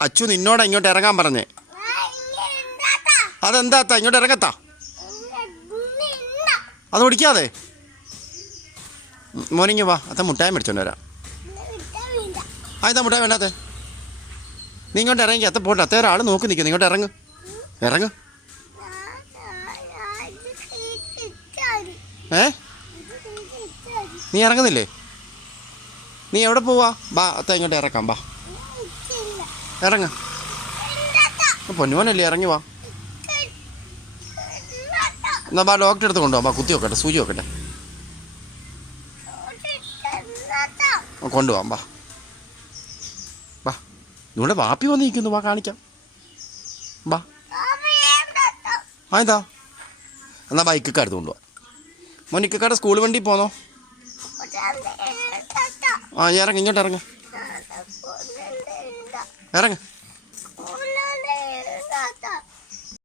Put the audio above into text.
അച്ചു നിന്നോടാ ഇങ്ങോട്ട് ഇറങ്ങാൻ പറഞ്ഞേ. അതെന്താ ഇങ്ങോട്ട് ഇറങ്ങത്താ? അത് ഓടിക്കാതെ മോനിങ്ങി വാ. അത്ത മുട്ടായി മേടിച്ചോണ്ട് വരാം. മുട്ടായി വേണ്ടാത്തേ. നീ ഇങ്ങോട്ട് ഇറങ്ങി. അത്ത പോട്ടെ. അത്ത ഒരാൾ നോക്കി നിൽക്കുന്നു. ഇങ്ങോട്ട് ഇറങ്ങ്. ഇറങ്ങ്. നീ ഇറങ്ങുന്നില്ലേ? നീ എവിടെ പോവാ? ബാ അത്ത ഇങ്ങോട്ട് ഇറക്കാം. ബാ ഇറങ്ങ്. പൊന്നുമോനല്ലേ, ഇറങ്ങി വാ. എന്നാ ബാ ഡോക്ടറെ അടുത്ത് കൊണ്ടുപോകാം. ബാ കുത്തി വെക്കട്ടെ, സൂചി വെക്കട്ടെ. കൊണ്ടുപോകാം. ബാ ബാ. ഇവിടെ വാപ്പി വന്ന് നിൽക്കുന്നു. വാ കാണിക്കാം. ബാ. എന്താ എന്നാ ബൈക്കൊക്കെ അടുത്ത് കൊണ്ടുപോവാം. മോനിക്കക്കാട് സ്കൂൾ വണ്ടി പോന്നോ? ഇറങ്ങ്. ഇങ്ങോട്ട് ഇറങ്ങ്. ഇറങ്ങ്.